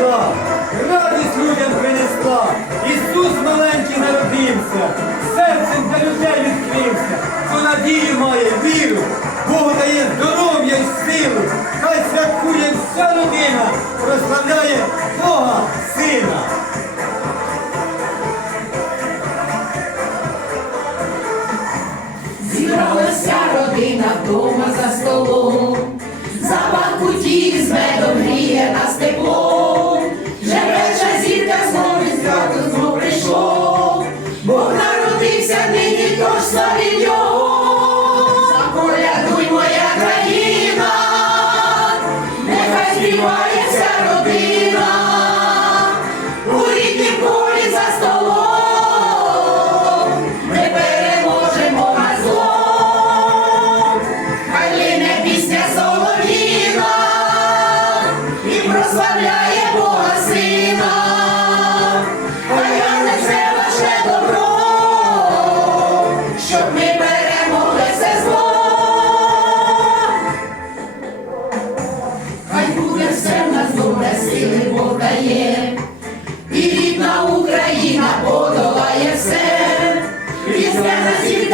принесла, радість людям принесла, Ісус маленький народився.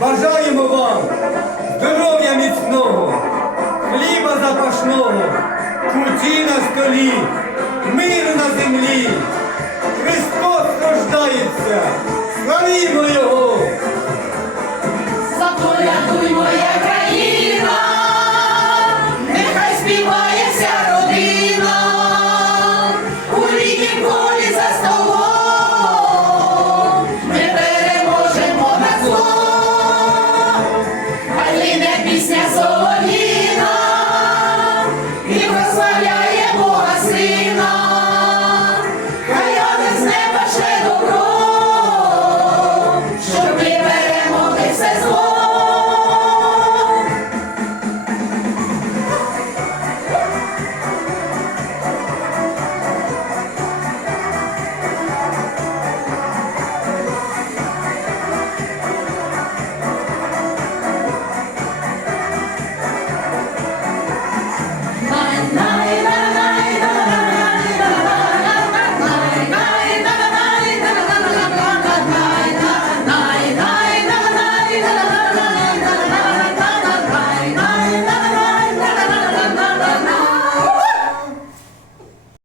Бажаємо вам здоров'я міцного, хліба запашного, куті на столі, мир на землі. Христос рождається, славімо Його!